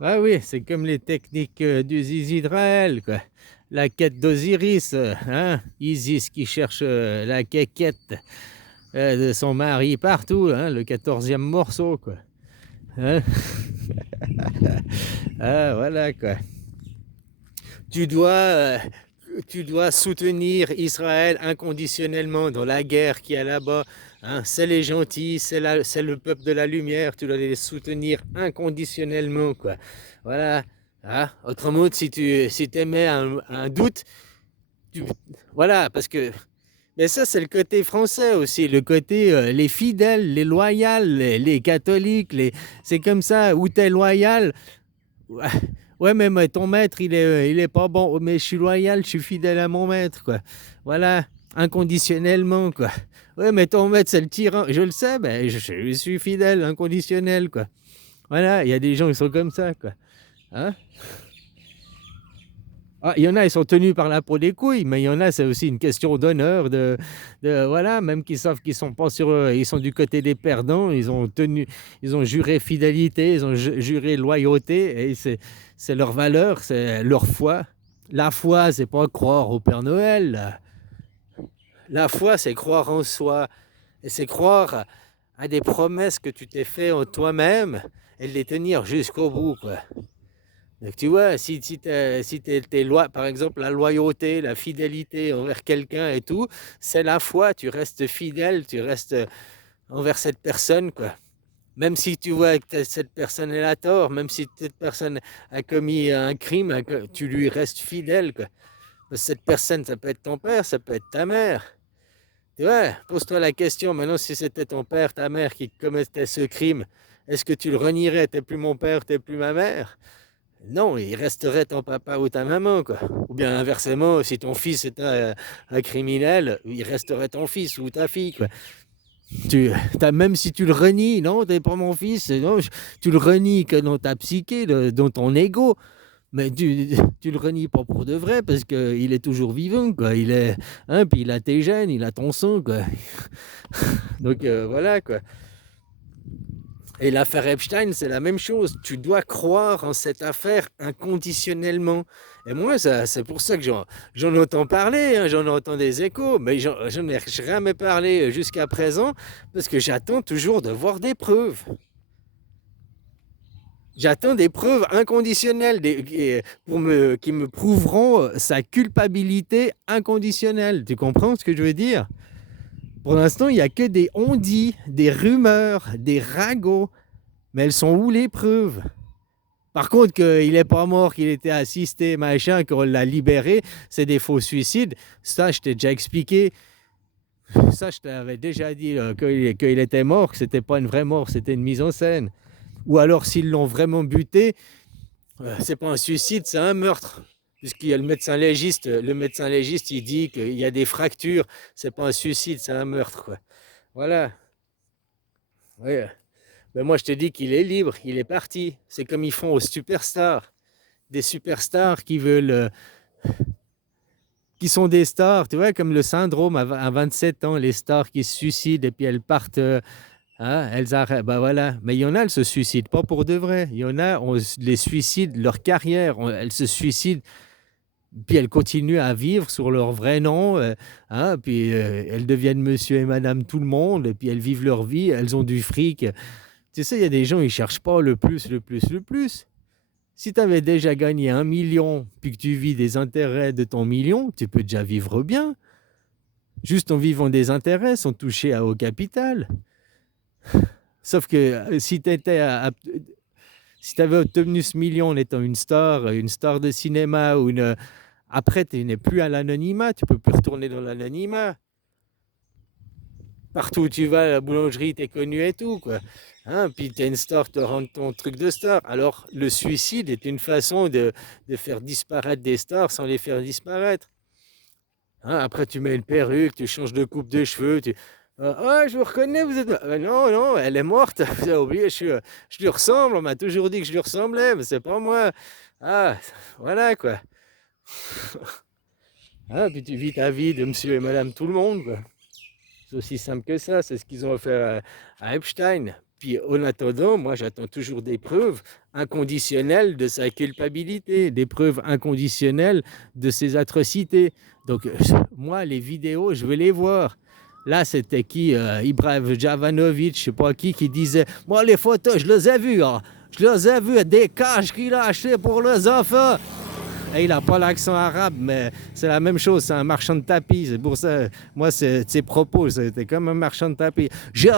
Ah oui, c'est comme les techniques du Zizi d'Israël, quoi. La quête d'Osiris, hein? Isis qui cherche la quéquette de son mari partout, hein? Le 14e morceau, quoi. Hein? Ah, voilà, quoi. Tu dois, euh, tu dois soutenir Israël inconditionnellement dans la guerre qu'il y a là-bas. Hein? C'est les gentils, c'est le peuple de la lumière. Tu dois les soutenir inconditionnellement, quoi. Voilà. Hein? Autrement, si tu émets un doute, tu, voilà, parce que. Mais ça, c'est le côté français aussi, le côté les fidèles, les loyaux, les catholiques, c'est comme ça, où tu es loyal. Ouais, ouais, mais ton maître, il est pas bon. Oh, mais je suis loyal, je suis fidèle à mon maître, quoi. Voilà, inconditionnellement, quoi. Ouais, mais ton maître, c'est le tyran. Je le sais, ben, je suis fidèle, inconditionnel, quoi. Voilà, il y a des gens qui sont comme ça, quoi. Hein? Ah, il y en a, ils sont tenus par la peau des couilles, mais il y en a, c'est aussi une question d'honneur, voilà, même qu'ils savent qu'ils sont pas sur, ils sont du côté des perdants, ils ont juré fidélité, ils ont juré loyauté, et c'est leur valeur, c'est leur foi. La foi, c'est pas croire au Père Noël. La foi, c'est croire en soi, et c'est croire à des promesses que tu t'es fait en toi-même et de les tenir jusqu'au bout, quoi. Donc, tu vois, par exemple, la loyauté, la fidélité envers quelqu'un et tout, c'est la foi, tu restes fidèle, tu restes envers cette personne, quoi. Même si tu vois que cette personne elle a tort, même si cette personne a commis un crime, tu lui restes fidèle, quoi. Cette personne, ça peut être ton père, ça peut être ta mère. Tu vois, pose-toi la question, maintenant, si c'était ton père, ta mère qui commettait ce crime, est-ce que tu le renierais? T'es plus mon père, t'es plus ma mère? Non, il resterait ton papa ou ta maman, quoi. Ou bien inversement, si ton fils était un criminel, il resterait ton fils ou ta fille, quoi. Même si tu le renies, non, t'es pas mon fils, non, tu le renies que dans ta psyché, dans ton ego, mais tu le renies pas pour de vrai parce qu'il est toujours vivant, quoi. Il est, hein, puis il a tes gènes, il a ton sang, quoi. Donc voilà, quoi. Et l'affaire Epstein, c'est la même chose. Tu dois croire en cette affaire inconditionnellement. Et moi, c'est pour ça que j'en entends parler, hein, j'en entends des échos, mais j'en ai jamais parlé jusqu'à présent, parce que j'attends toujours de voir des preuves. J'attends des preuves inconditionnelles qui me prouveront sa culpabilité inconditionnelle. Tu comprends ce que je veux dire? Pour l'instant, il n'y a que des on-dit, des rumeurs, des ragots. Mais elles sont où les preuves? Par contre, qu'il n'est pas mort, qu'il était assisté, machin, qu'on l'a libéré, c'est des faux suicides. Ça, je t'ai déjà expliqué. Ça, je t'avais déjà dit qu'il était mort, que c'était pas une vraie mort, c'était une mise en scène. Ou alors, s'ils l'ont vraiment buté, c'est pas un suicide, c'est un meurtre. Puisqu'il y a le médecin légiste, il dit qu'il y a des fractures, c'est pas un suicide, c'est un meurtre, quoi. Voilà. Ouais. Ben moi, je te dis qu'il est libre, il est parti. C'est comme ils font aux superstars. Des superstars qui sont des stars, tu vois, comme le syndrome à 27 ans, les stars qui se suicident et puis elles partent, hein, elles arrêtent, bah voilà. Mais il y en a, elles se suicident pas pour de vrai. Il y en a, on les suicide, leur carrière, elles se suicident, puis elles continuent à vivre sur leur vrai nom, hein, puis elles deviennent monsieur et madame tout le monde, et puis elles vivent leur vie, elles ont du fric. Tu sais, il y a des gens, ils cherchent pas le plus, le plus, le plus. Si tu avais déjà gagné 1 million, puis que tu vis des intérêts de ton million, tu peux déjà vivre bien. Juste en vivant des intérêts sans toucher au capital. Sauf que si tu avais obtenu ce million en étant une star de cinéma ou après, tu n'es plus à l'anonymat, tu peux plus retourner dans l'anonymat. Partout où tu vas, la boulangerie, t'es connu et tout, quoi. Hein, puis t'es une star, te rends ton truc de star. Alors, le suicide est une façon de faire disparaître des stars sans les faire disparaître. Hein, après, tu mets une perruque, tu changes de coupe de cheveux, ah, je vous reconnais, vous êtes. Non, non, elle est morte. Vous avez oublié, je lui ressemble. On m'a toujours dit que je lui ressemblais, mais c'est pas moi. Ah, voilà, quoi. Ah, puis tu vis ta vie de monsieur et madame tout le monde, quoi. C'est aussi simple que ça, c'est ce qu'ils ont fait à Epstein. Puis en attendant, moi j'attends toujours des preuves inconditionnelles de sa culpabilité, des preuves inconditionnelles de ses atrocités. Donc moi les vidéos, je veux les voir. Là, c'était qui Ibrahim Javanovic, je sais pas qui disait moi les photos, je les ai vues, hein. Je les ai vues, des cages qu'il a achetées pour les enfants. Et il n'a pas l'accent arabe, mais c'est la même chose, c'est un marchand de tapis. C'est pour ça, moi, ses propos, c'était comme un marchand de tapis. J'ai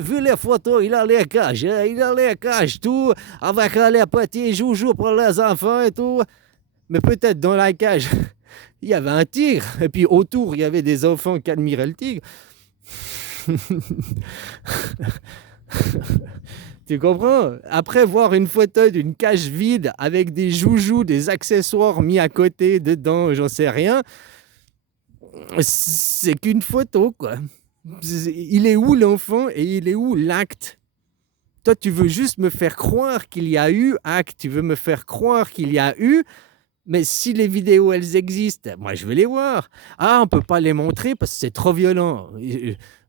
vu les photos, il a les cages, tout, avec les petits joujoux pour les enfants et tout. Mais peut-être dans la cage, il y avait un tigre, et puis autour, il y avait des enfants qui admiraient le tigre. Tu comprends? Après, voir une photo d'une cage vide avec des joujoux, des accessoires mis à côté, dedans, j'en sais rien, c'est qu'une photo, quoi. Il est où l'enfant et il est où l'acte? Toi, tu veux juste me faire croire qu'il y a eu acte, tu veux me faire croire qu'il y a eu, mais si les vidéos, elles existent, moi, je veux les voir. Ah, on ne peut pas les montrer parce que c'est trop violent.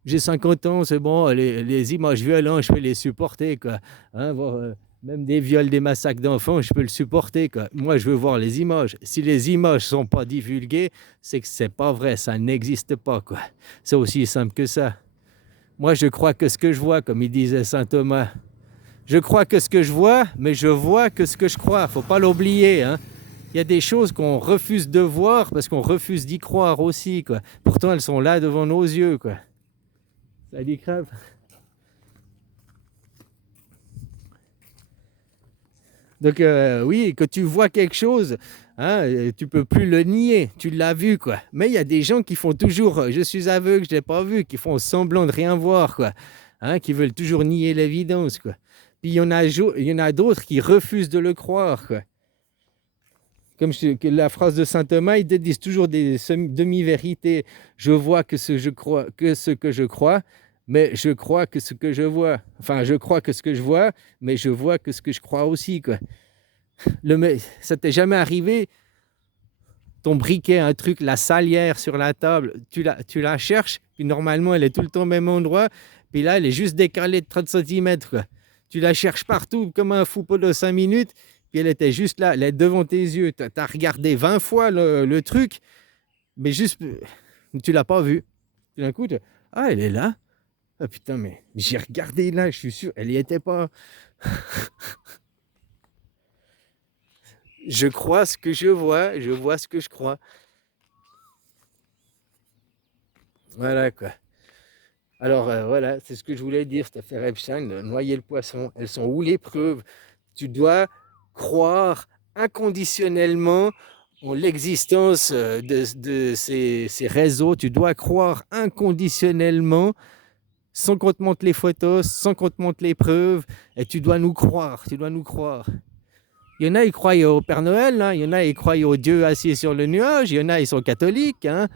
J'ai 50 ans, c'est bon, les images violentes, je peux les supporter, quoi. Hein, voir, même des viols, des massacres d'enfants, je peux le supporter, quoi. Moi, je veux voir les images. Si les images ne sont pas divulguées, c'est que c'est pas vrai, ça n'existe pas, quoi. C'est aussi simple que ça. Moi, je crois que ce que je vois, comme il disait saint Thomas, je crois que ce que je vois, mais je vois que ce que je crois. Faut pas l'oublier, hein. Il y a des choses qu'on refuse de voir parce qu'on refuse d'y croire aussi, quoi. Pourtant, elles sont là devant nos yeux, quoi. Ça dit crève. Donc oui, que tu vois quelque chose, hein, tu peux plus le nier, tu l'as vu, quoi. Mais il y a des gens qui font toujours, je suis aveugle, je l'ai pas vu, qui font semblant de rien voir, quoi. Hein, qui veulent toujours nier l'évidence, quoi. Puis il y en a d'autres qui refusent de le croire, quoi. Comme la phrase de saint Thomas, ils te disent toujours des demi-vérités. Je vois que ce que je crois, mais je crois que ce que je vois. Enfin, je crois que ce que je vois, mais je vois que ce que je crois aussi, quoi. Ça t'est jamais arrivé, ton briquet, un truc, la salière sur la table, tu la cherches, puis normalement, elle est tout le temps au même endroit, puis là, elle est juste décalée de 30 cm, quoi. Tu la cherches partout comme un fou pendant 5 minutes, puis elle était juste là, elle est devant tes yeux. Tu as regardé 20 fois le truc, mais juste, tu l'as pas vu. Tout d'un coup, ah, elle est là. Ah putain, mais j'ai regardé là, je suis sûr, elle y était pas. Je crois ce que je vois ce que je crois. Voilà, quoi. Alors voilà, c'est ce que je voulais dire, cette affaire Epstein, noyer le poisson. Elles sont où les preuves? Tu dois croire inconditionnellement en l'existence de ces réseaux. Tu dois croire inconditionnellement, sans qu'on te montre les photos, sans qu'on te montre les preuves. Et tu dois nous croire, tu dois nous croire. Il y en a, ils croient au Père Noël, hein. Il y en a, ils croient au Dieu assis sur le nuage. Il y en a, ils sont catholiques, hein.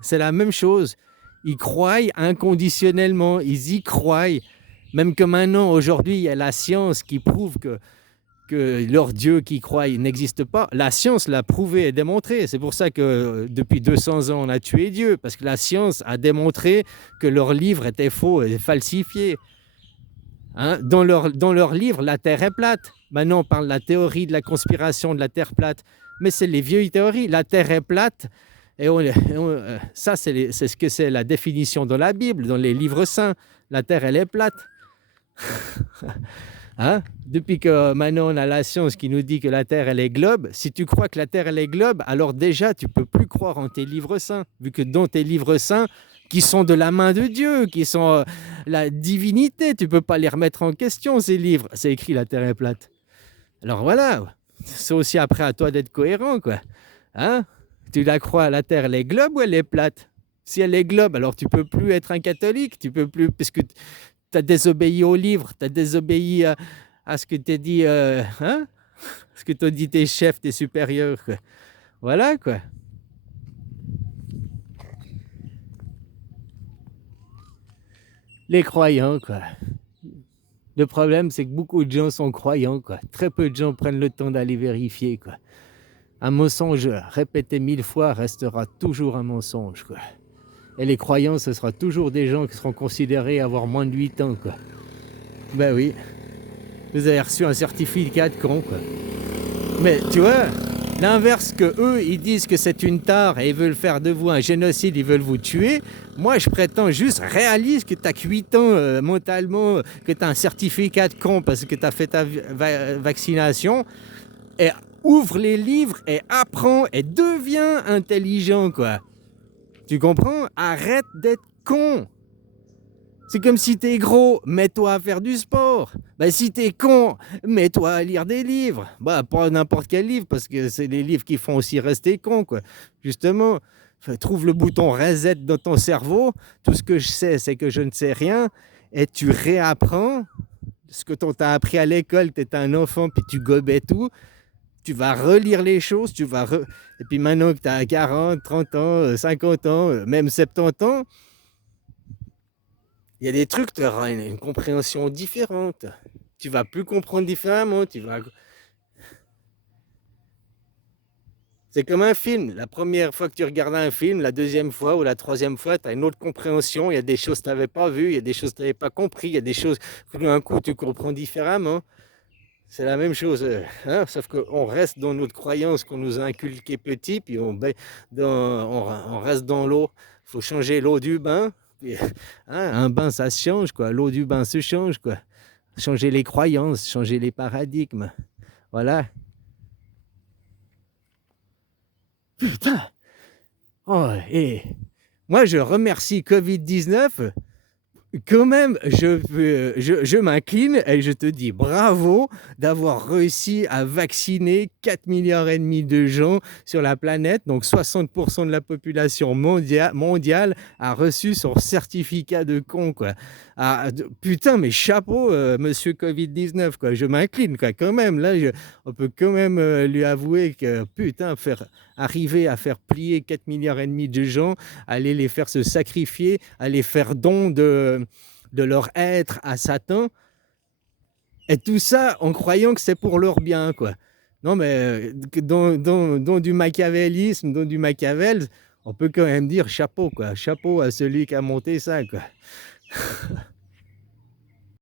C'est la même chose. Ils croient inconditionnellement, ils y croient. Même que maintenant, aujourd'hui, il y a la science qui prouve que leur Dieu qui croient n'existe pas. La science l'a prouvé et démontré. C'est pour ça que depuis 200 ans, on a tué Dieu, parce que la science a démontré que leur livre était faux et falsifié. Hein? Dans leur livre, la Terre est plate. Maintenant, on parle de la théorie de la conspiration de la Terre plate. Mais c'est les vieilles théories. La Terre est plate. Et ça, c'est ce que c'est la définition dans la Bible, dans les livres saints. La Terre, elle est plate. Hein? Depuis que maintenant on a la science qui nous dit que la Terre elle est globe, si tu crois que la Terre elle est globe, alors déjà tu peux plus croire en tes livres saints, vu que dans tes livres saints, qui sont de la main de Dieu, qui sont la divinité, tu peux pas les remettre en question ces livres. C'est écrit la Terre est plate. Alors voilà, c'est aussi après à toi d'être cohérent, quoi. Hein? Tu la crois, la Terre elle est globe ou elle est plate? Si elle est globe, alors tu peux plus être un catholique, tu peux plus, parce que tu as désobéi au livre, tu as désobéi à ce que t'as dit, hein? Ce que t'ont dit tes chefs, tes supérieurs, quoi. Voilà, quoi. Les croyants, quoi. Le problème, c'est que beaucoup de gens sont croyants, quoi. Très peu de gens prennent le temps d'aller vérifier, quoi. Un mensonge répété 1000 fois restera toujours un mensonge, quoi. Et les croyants, ce sera toujours des gens qui seront considérés avoir moins de 8 ans, quoi. Ben oui, vous avez reçu un certificat de con, quoi. Mais tu vois, l'inverse que eux, ils disent que c'est une tare et ils veulent faire de vous un génocide, ils veulent vous tuer. Moi, je prétends juste réalise que tu as que 8 ans mentalement, que tu as un certificat de con parce que tu as fait ta vaccination. Et ouvre les livres et apprends et deviens intelligent, quoi. Tu comprends? Arrête d'être con. C'est comme si t'es gros, mets-toi à faire du sport. Bah, si t'es con, mets-toi à lire des livres. Bah, pas n'importe quel livre, parce que c'est les livres qui font aussi rester con, quoi. Justement, trouve le bouton reset dans ton cerveau. Tout ce que je sais, c'est que je ne sais rien. Et tu réapprends ce que t'a appris à l'école. T'étais un enfant, puis tu gobais tout. Tu vas relire les choses, et puis maintenant que tu as 40, 30 ans, 50 ans, même 70 ans, il y a des trucs, tu auras une compréhension différente. Tu vas plus comprendre différemment. C'est comme un film. La première fois que tu regardes un film, la deuxième fois ou la troisième fois, tu as une autre compréhension. Il y a des choses que tu n'avais pas vues, il y a des choses que tu n'avais pas compris, il y a des choses que d'un coup tu comprends différemment. C'est la même chose, hein, sauf qu'on reste dans notre croyance qu'on nous a inculqué petit, puis on reste dans l'eau. Il faut changer l'eau du bain. Puis, hein, un bain, ça se change, quoi. L'eau du bain se change, quoi. Changer les croyances, changer les paradigmes. Voilà. Putain! Oh, et moi, je remercie Covid-19. Quand même, je m'incline et je te dis bravo d'avoir réussi à vacciner 4 milliards et demi de gens sur la planète. Donc 60% de la population mondiale a reçu son certificat de con, quoi. Ah, putain, mais chapeau, monsieur Covid-19, quoi. Je m'incline, quoi. Quand même, là, on peut quand même lui avouer que, putain, arriver à faire plier 4 milliards et demi de gens, aller les faire se sacrifier, aller faire don de leur être à Satan, et tout ça en croyant que c'est pour leur bien, quoi. Non, mais dans du machiavélisme, dans du Machiavel, on peut quand même dire chapeau, quoi. Chapeau à celui qui a monté ça, quoi.